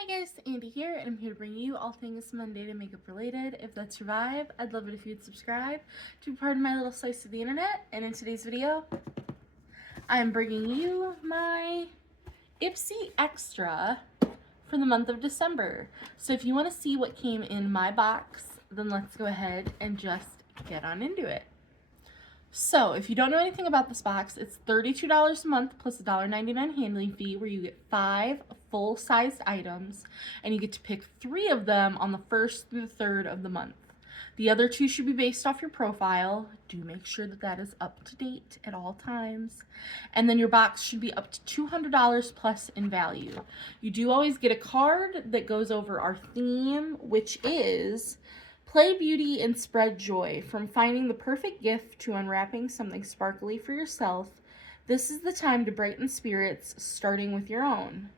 Hi guys, Andy here, and I'm here to bring you all things Monday to makeup related. If that's your vibe, I'd love it if you'd subscribe to be part of my little slice of the internet. And in today's video, I'm bringing you my Ipsy Extra for the month of December. So if you want to see what came in my box, then let's go ahead and just get on into it. So, if you don't know anything about this box, it's $32 a month plus a $1.99 handling fee, where you get 5 full-sized items, and you get to pick 3 of them on the 1st through the 3rd of the month. The other 2 should be based off your profile. Do make sure that that is up to date at all times. And then your box should be up to $200 plus in value. You do always get a card that goes over our theme, which is play beauty and spread joy. From finding the perfect gift to unwrapping something sparkly for yourself, this is the time to brighten spirits, starting with your own.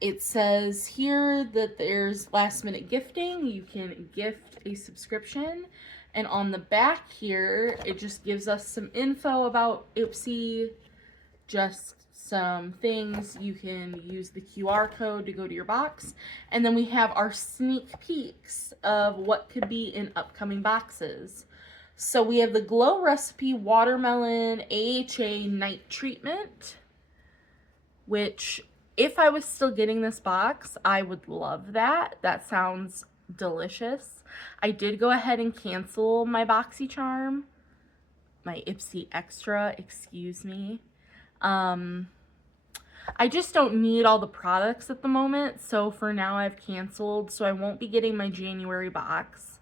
It says here that there's last minute gifting. You can gift a subscription. And on the back here, it just gives us some info about Ipsy, just some things. You can use the QR code to go to your box. And then we have our sneak peeks of what could be in upcoming boxes. So we have the Glow Recipe Watermelon AHA Night Treatment, which if I was still getting this box, I would love that. That sounds delicious. I did go ahead and cancel my BoxyCharm, my Ipsy Extra, excuse me. I just don't need all the products at the moment, so for now I've canceled, so I won't be getting my January box,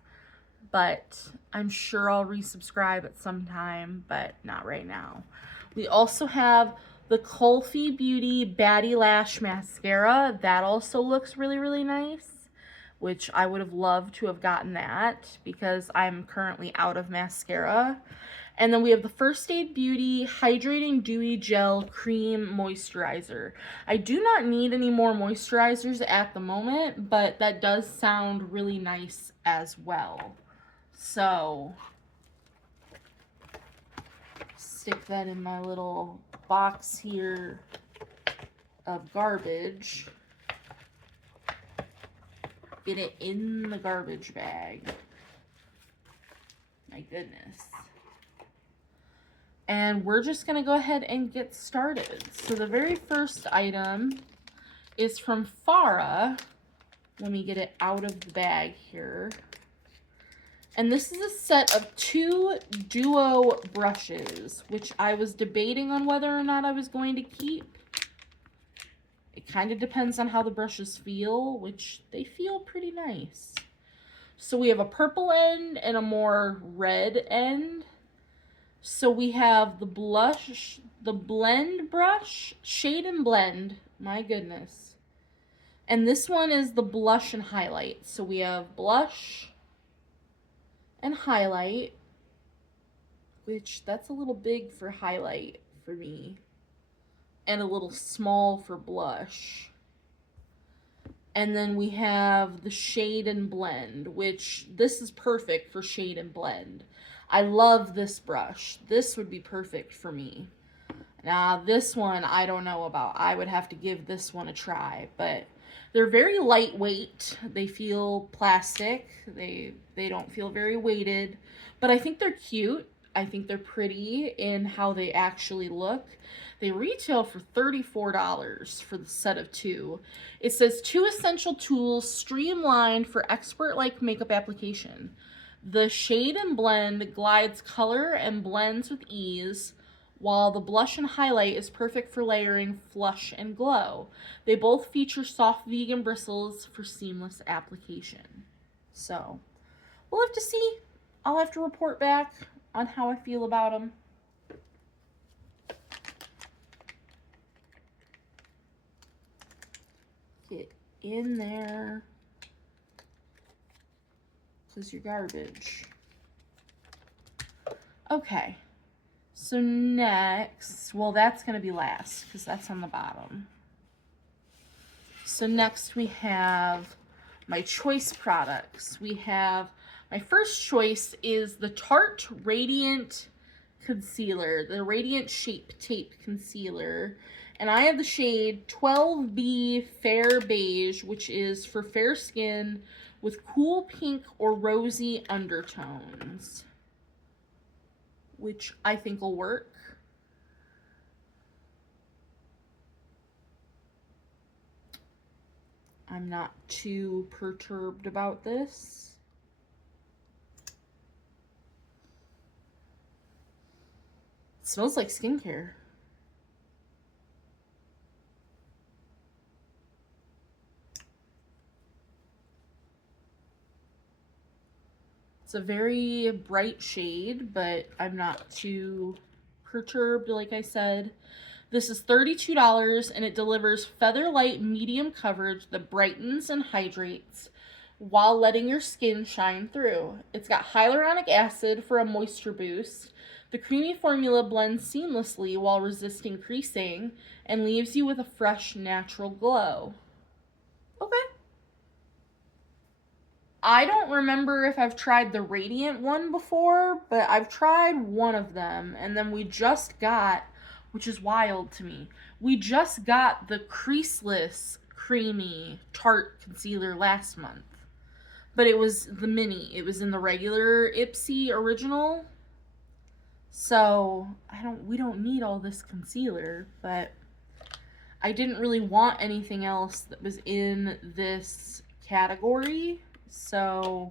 but I'm sure I'll resubscribe at some time, but not right now. We also have the Kulfi Beauty Baddie Lash Mascara. That also looks really, really nice, which I would have loved to have gotten that because I'm currently out of mascara. And then we have the First Aid Beauty Hydrating Dewy Gel Cream Moisturizer. I do not need any more moisturizers at the moment, but that does sound really nice as well. So, stick that in my little box here of garbage. Get it in the garbage bag. My goodness. And we're just going to go ahead and get started. So the very first item is from Farah. Let me get it out of the bag here. And this is a set of 2 duo brushes, which I was debating on whether or not I was going to keep. It kind of depends on how the brushes feel, which they feel pretty nice. So we have a purple end and a more red end. So we have the blush, the blend brush, shade and blend, my goodness. And this one is the blush and highlight. So we have blush and highlight, which that's a little big for highlight for me, and a little small for blush. And then we have the shade and blend, which this is perfect for shade and blend. I love this brush. This would be perfect for me. Now, this one, I don't know about. I would have to give this one a try, but they're very lightweight. They feel plastic. They don't feel very weighted, but I think they're cute. I think they're pretty in how they actually look. They retail for $34 for the set of 2. It says 2 essential tools streamlined for expert-like makeup application. The shade and blend glides color and blends with ease, while the blush and highlight is perfect for layering flush and glow. They both feature soft vegan bristles for seamless application. So, we'll have to see. I'll have to report back on how I feel about them. Get in there. Because you're garbage. Okay. So next, well, that's going to be last because that's on the bottom. So next we have my choice products. We have, my first choice is the Tarte Radiant Concealer, the Radiant Shape Tape Concealer. And I have the shade 12B Fair Beige, which is for fair skin with cool pink or rosy undertones, which I think will work. I'm not too perturbed about this. It smells like skincare. It's a very bright shade, but I'm not too perturbed, like I said. This is $32 and it delivers feather light medium coverage that brightens and hydrates while letting your skin shine through. It's got hyaluronic acid for a moisture boost. The creamy formula blends seamlessly while resisting creasing and leaves you with a fresh, natural glow. Okay. I don't remember if I've tried the Radiant one before, but I've tried one of them, and then we just got, which is wild to me, we just got the creaseless creamy Tarte concealer last month. But it was the mini. It was in the regular Ipsy original. So, we don't need all this concealer, but I didn't really want anything else that was in this category. So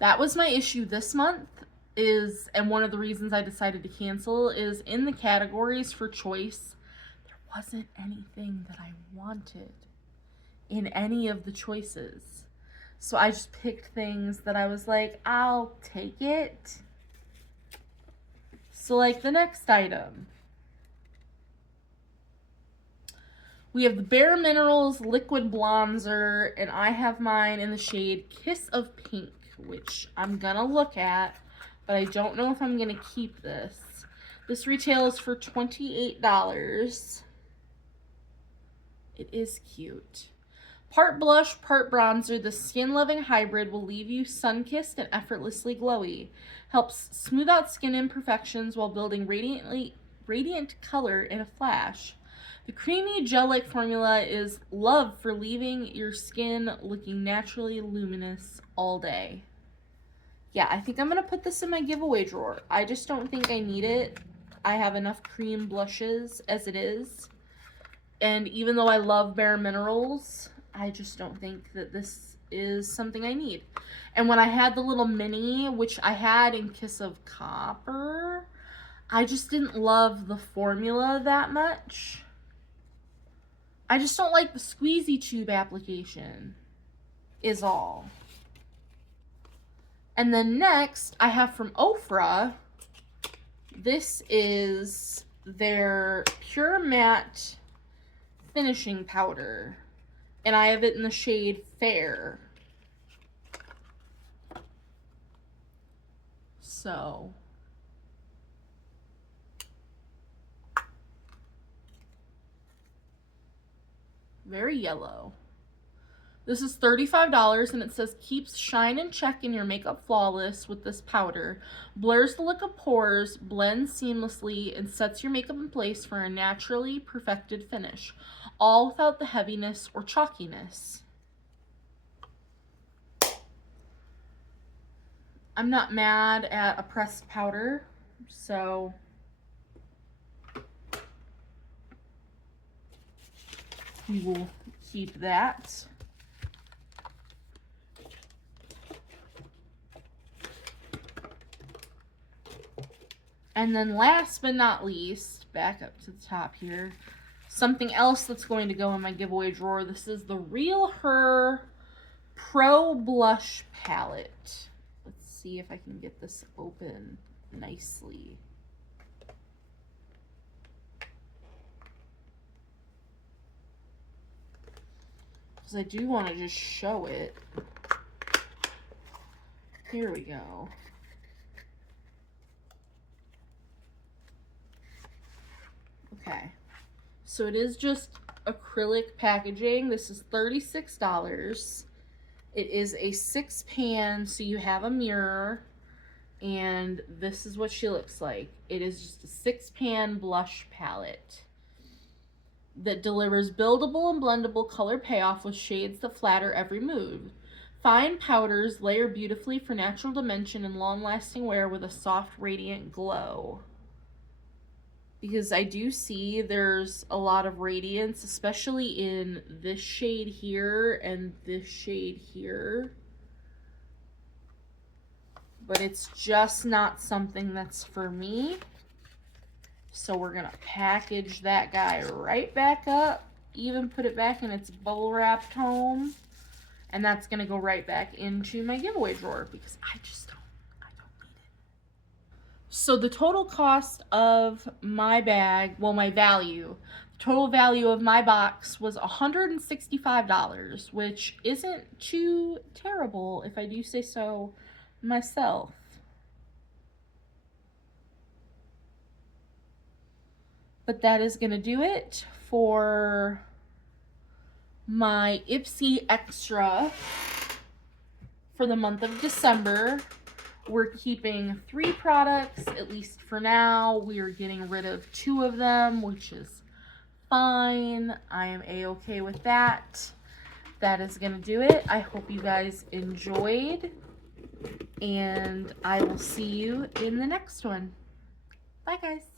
that was my issue this month and one of the reasons I decided to cancel is in the categories for choice, there wasn't anything that I wanted in any of the choices. So I just picked things that I was like, I'll take it. So like the next item, we have the Bare Minerals Liquid Bronzer, and I have mine in the shade Kiss of Pink, which I'm gonna look at, but I don't know if I'm gonna keep this. This retails for $28. It is cute. Part blush, part bronzer, the skin-loving hybrid will leave you sun-kissed and effortlessly glowy. Helps smooth out skin imperfections while building radiant color in a flash. The creamy gel-like formula is loved for leaving your skin looking naturally luminous all day. Yeah, I think I'm going to put this in my giveaway drawer. I just don't think I need it. I have enough cream blushes as it is. And even though I love Bare Minerals, I just don't think that this is something I need. And when I had the little mini, which I had in Kiss of Copper, I just didn't love the formula that much. I just don't like the squeezy tube application, is all. And then next, I have from Ofra, this is their Pure Matte Finishing Powder. And I have it in the shade Fair. So very yellow. This is $35 and it says keeps shine and check in your makeup flawless with this powder. Blurs the look of pores, blends seamlessly, and sets your makeup in place for a naturally perfected finish, all without the heaviness or chalkiness. I'm not mad at a pressed powder, so we will keep that. And then last but not least, back up to the top here, something else that's going to go in my giveaway drawer. This is the Real Her Pro Blush Palette. Let's see if I can get this open nicely. Because I do want to just show it. Here we go. Okay, so it is just acrylic packaging. This is $36. It is a 6-pan, so you have a mirror, And this is what she looks like. It is just a 6-pan blush palette that delivers buildable and blendable color payoff with shades that flatter every mood. Fine powders layer beautifully for natural dimension and long-lasting wear with a soft, radiant glow. Because I do see there's a lot of radiance, especially in this shade here and this shade here. But it's just not something that's for me. So we're going to package that guy right back up, even put it back in its bubble wrapped home. And that's going to go right back into my giveaway drawer because I don't need it. So the total cost of my bag, well, my value, the total value of my box was $165, which isn't too terrible if I do say so myself. But that is going to do it for my Ipsy Extra for the month of December. We're keeping 3 products, at least for now. We are getting rid of 2 of them, which is fine. I am a-okay with that. That is going to do it. I hope you guys enjoyed, and I will see you in the next one. Bye, guys.